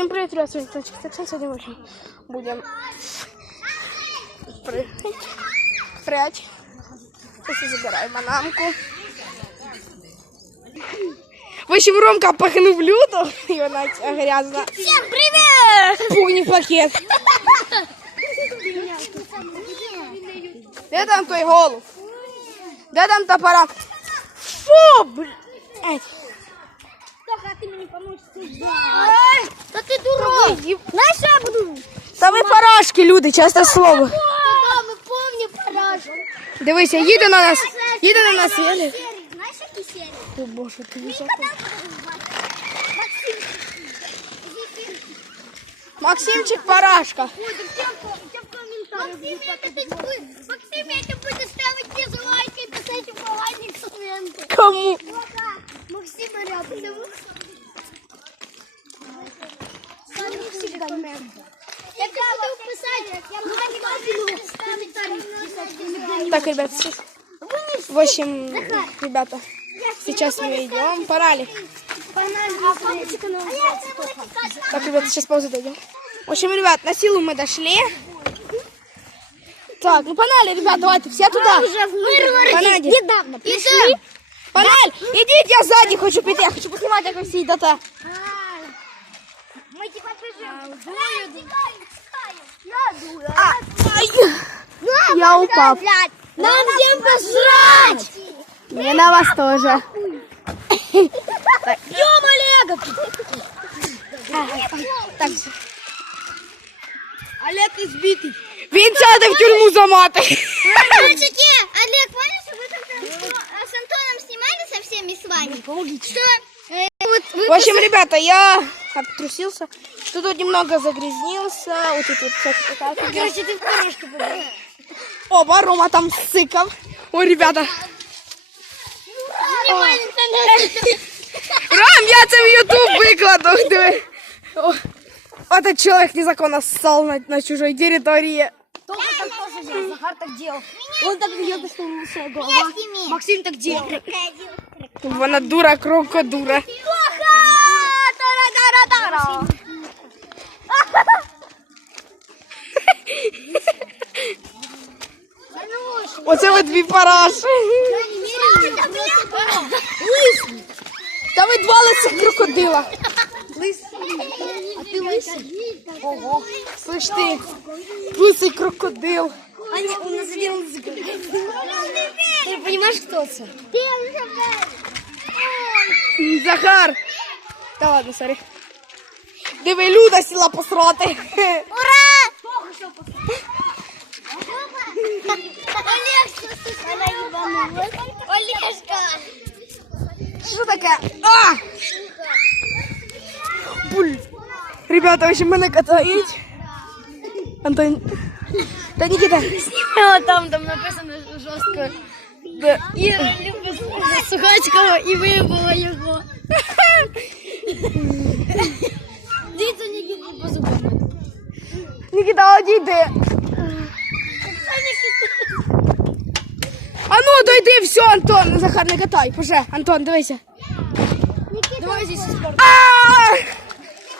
Всем привет, ребят, сегодня Танчик Сексон. Сегодня мы будем прять. Сейчас забираем бананку. В общем, Ромка пахнув люто, и она грязна. Всем привет! Пугни пакет. Де там той голуб? Де там топора? Фу, блядь. Тоха, ты мне поможешь. Да ты дурак. Знаешь, что я буду? Та ви парашки, люди, чесне слово. Да, мы помним парашку. Дивися, їде на нас Єлі. Знаешь, какие серии? О, Боже, ти високо. Максимчик парашка. Максим, это будет ставить мне лайки и писать в поганые комменты. Кому? Максим, рядом. Ставить комменты. Я буду писать, Так, ребят, в общем, ребята, сейчас мы идем. Пора. Так, ребята, сейчас паузу дойдем. В общем, ребят, на силу мы дошли. Так, ну погнали, ребят, давайте все туда. Погнали. Недавно пришли. Погнали, идите, я сзади хочу пойти, я хочу поснимать, как вы все идете. Мы типа бежим. Я упал. Нам всем пожрать! Не на вас тоже. Ём, Олега! Так, Олег избитый. він сяде в тюрму за мати. Мальчики, Олег, помнишь, вы тогда с Антоном снимали со всеми с вами? Что? В общем, ребята, я обтрусился, что тут немного загрязнился. Вот тут вот всякая такая. Короче, ты в корешку побежал. Оба, Рома там сыков. Ой, ребята. Ром, я це в YouTube викладу. Диви. О, этот человек незаконно ссал на чужой территории. Тоха так тоже делал, Захар так делал. Он так ведет, что ему вся голова. Максим так делал. Вона дура, крокодура. Тоха! Тара-тара-тара! Оце ви дві параші. Та ви два лисих крокодила. А ты лысый? Ого. Слышь ты, лысый крокодил. Аня, у нас сделал язык. Ты понимаешь, кто это? Захар. Та ладно, сорі. Диви, Люда сіла посрати. Ура! Олежка! Що таке? А! Буль. Ребята, в общем, мене катають. Антон. Та Нікіта. Там написано жорстко. Да. Іра любить Сухачкова і вибила його. Дивіться, Нікіта по зубам. Нікіта, одійди. А ну, дойди, все, Антон. Захар, не катай, поже. Антон, дивися. Давай здесь спорт. А!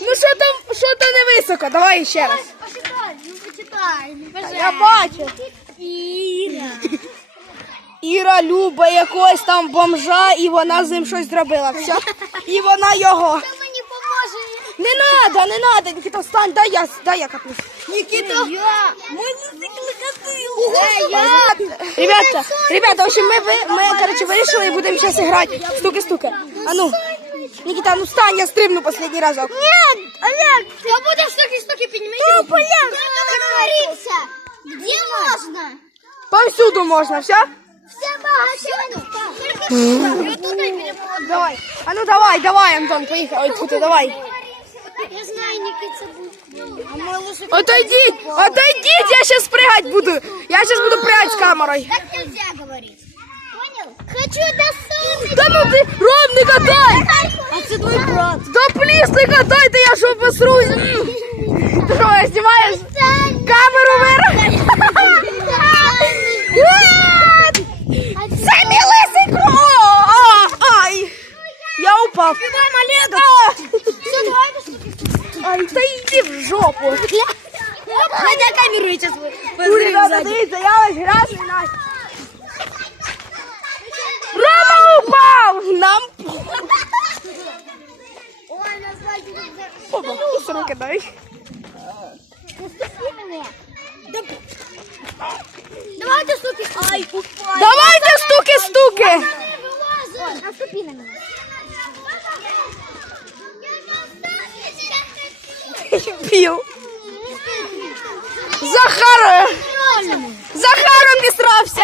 Ну що там не високо, давай ще раз. Почитай, ну почитай. Я бачу. Іра. Іра любить якогось там бомжа, і вона з ним щось зробила. Все. І вона його. Це мені поможе. Не надо, Нікіта, встань, дай я капнусь. Нікіта. Мотоцикл катил. Ребята, в общем, ми короче, вирішили і будемо зараз грати. Стуки-стуки. А ну, Нікіта, ну встань, я стрибну останній разок. Нет, Олег, я буду стуки-стуки поднимать. Ну, Олег, договориться. Где можно? Повсюду можна, все? Все магазины. Вот туда переходим. Давай. А ну давай, Антон, поїхали. Ой, тут, давай. Я знаю, Никита будет. А мой лучше... Отойдіть, я зараз пригати буду. Я зараз буду пригати з камерою. Так нельзя говорить. Понял? Хочу до солнца. Та ну ти, Ром, не катай! А это твой брат. Да пліс, не катай, ти я що посрусь. Ти що, я знімаєш? Камеру виру. Це мій лисий крок! Ай! Я упав. Олега. Все, давай до Ай, та йди в жопу. На камеру я сейчас Ребята, дивіться, я ось грязний Настя. Рома упав! Нам... Опа, з руки дай. Давайте стуки. Ай, упай. Давайте стуки-стуки! Наступи на меня. Пів. Захар обісрався.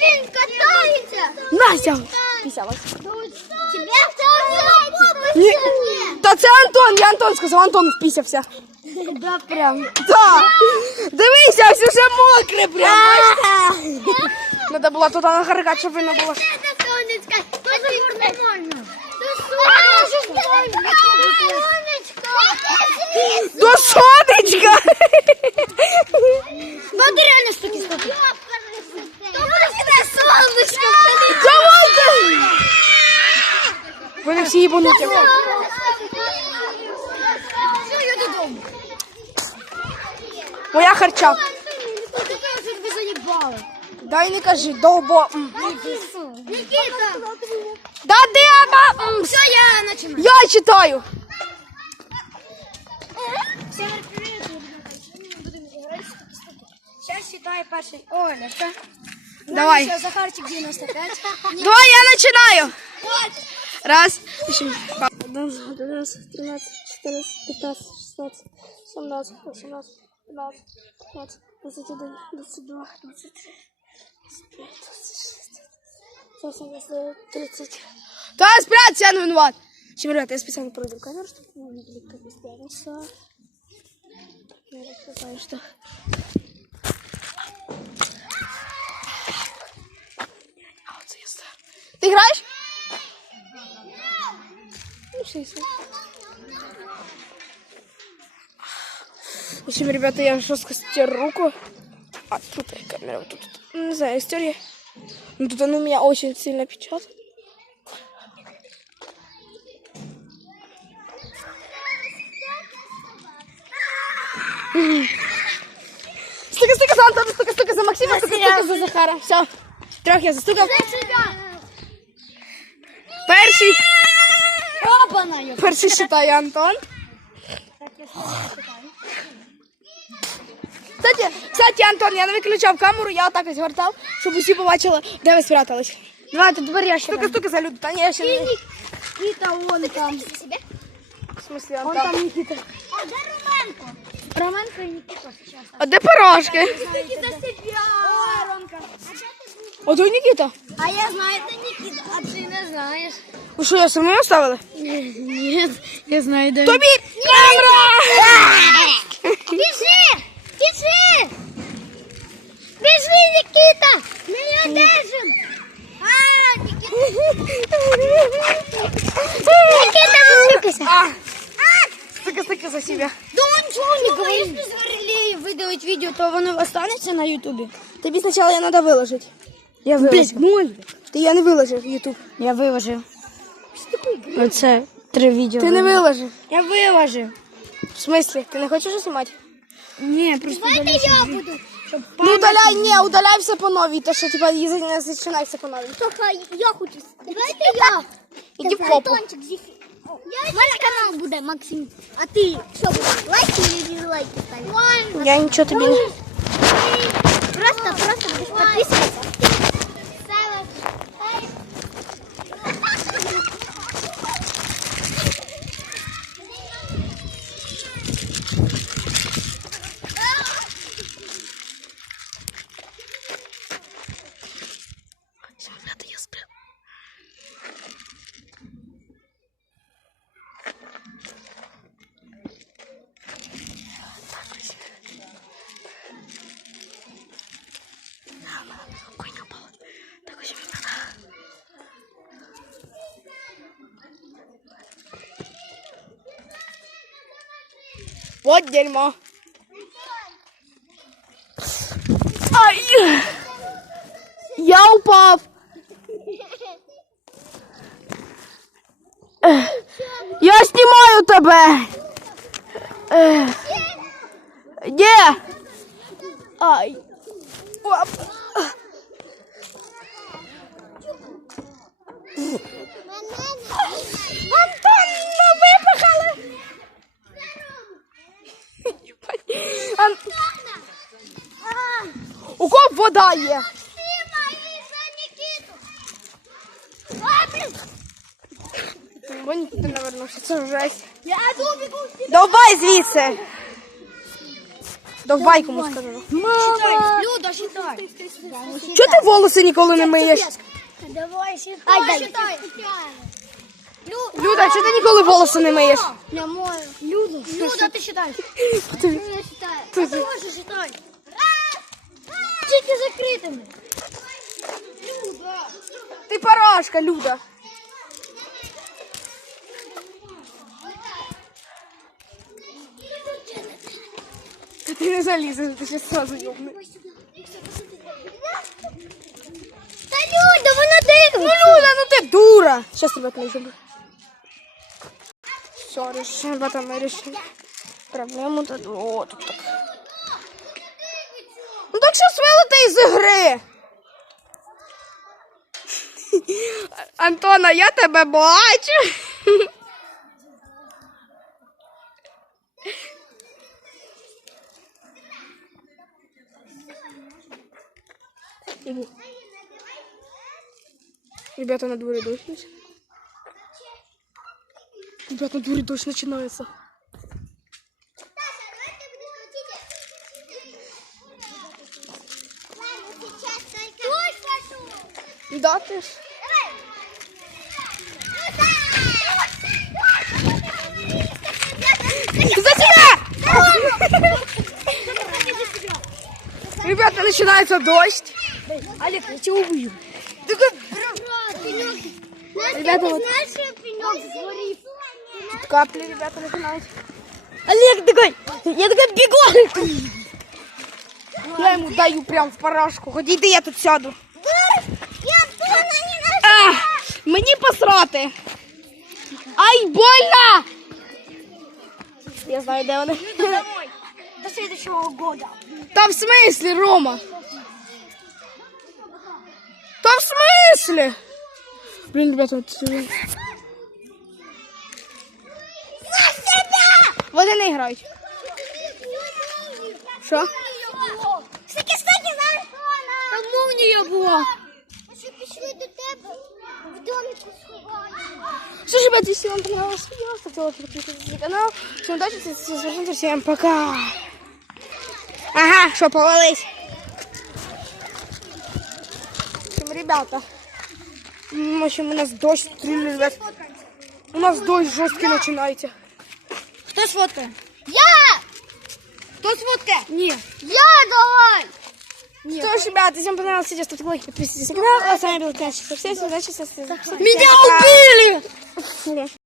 Він катається. Настя. Пісялась. Тебе второй. Ні. Та це Антон, я Антон сказав, Антон впісявся. Да, прям. Так. Дивися, все вже мокре прям. Надо було туди нахаркати, щоб видно було. Это сонечко. Это нормально. До сонечка. Воды реально штуки. Солнышко. Давайте. Вони всі їбануті. Все, я додому. Моя харча. Ты уже заебала. Дай не кажи, довбо. Никита. Да де, Все, я начинаю. я читаю. Сейчас считай перший. Оля, це. Давай. Все, Захарчик 95. Давай, я начинаю. Раз. 11, 12, 13, 14, 15, 16, 17, 18, 19, 20, 21, 22, 23, 25, 26, 27, 30. Да, спрятаться, я не виноват. Чем, ребята, я специально проводил камеру, чтобы вы увидели, как я спрятался. Я рассказаю, что... Ты играешь? Ну, все, если. В общем, ребята, я жестко стер руку. А тут камера, вот тут. Не знаю, история. Но тут она меня очень сильно печет. Стука за Антона, стука за Максима, стука за Захара. Все. Трьох я застукав. Перший. Опана, Перший считає Антон. Кстати, Антон, я не виключав камеру, я отак ось гортав, щоб усі побачили, де ви спрятались. Давайте, тепер я считаю. Стука за люди, та ні, я ще не... Никита, вон там. В смысле, Вон Антон? там Никита. А где Роменко? Роменко и Никита сейчас. А де пирожки? Никита за себя. Ой, Ромка. О, то Нікіта. А я знаю, это Никита, а ты не знаешь. Ви що, я со мною оставили? Нет, я знаю, да. Тобі камера! Бежи! Бежи! Бежи, Никита! Мы ее держим! А, Никита! Никита, выкайся! Стука за себе. Да он ничего не говорит. Если Зварлей выдавить видео, то оно останется на ютубе. Тобі спочатку я треба виложити. Я виложив. Ти я не виложив в ютуб. Я виложив. Оце 3 відео. Ти не виложив. Я виложив. В смислі? Ти не хочеш знімати? Ні, просто давайте я буду. Ну удаляй, не, удаляй все по новій, то що типа не зачинай все по новій. Только я хочу. Давайте я. Іди в попу. У мене канал буде, Максим. А ти що будеш? Лайки или не лайки ставити? Я нічого тобі не... Просто будеш підписуватися. Вот дерьмо. Ай! Я упав. Я знімаю тебе. Давай. Оп. Антон, ну випахали. У кого вода є? Бо ніхто не вернувся, це жесть. Довбай звідси. Довбай, кому сказано. Мама! Люда, считай. Чого ти волоси ніколи не миєш? Давай, считай. Люда, чого ти ніколи волоси не миєш? Я мою. Люда, ты считай. Я считаю. Ты тоже считай. Тільки закритими. Люда. Ти парашка, Люда. Ти не залізеш, ти ще сразу йобне. Та Люда, вона дивиться. Ну, Люда, ну ти дура. Сейчас, ребят, не забыл. Все, решим, ребята, мы решили проблему. О, тут так. Ну так сейчас вилити із ігри. Антона, я тебе бачу. Ребята, на дворе дождь начинается. Ребята, на дворе дождь начинается. Да, ты ж. За тебя! Ребята, начинается дождь. Олег, я тебя убью. Ребята, вот капли, ребята, начинают. Олег такой, я такой бегу. Я ему даю прям в парашку. Ходи, иди, я тут сяду. Мені посрати. Ай, больно! Я знаю, де вони. До следующего года. Та в смислі, Рома? Та в смислі? Блін, ребята, от... Вони не грають. Що? Стаки, зараз. Там молнія була. Що пішли до тебе в домику сховали. Что ж, ребята, если вам понравилось видео, ставьте лайк, подписывайтесь на канал. Всем удачи, совершенно всем пока. Ага, что, повались? В общем, ребята, в общем, у нас дождь, ребят. У нас дождь жесткий начинается. Хто сфоткає? Я! Хто сфоткає? Не. Я, давай! Что ж, ребята, если вам понравилось видео, ставьте лайк, подписывайтесь на канал. А с вами был Кашик. Всем удачи, Меня убили! убили!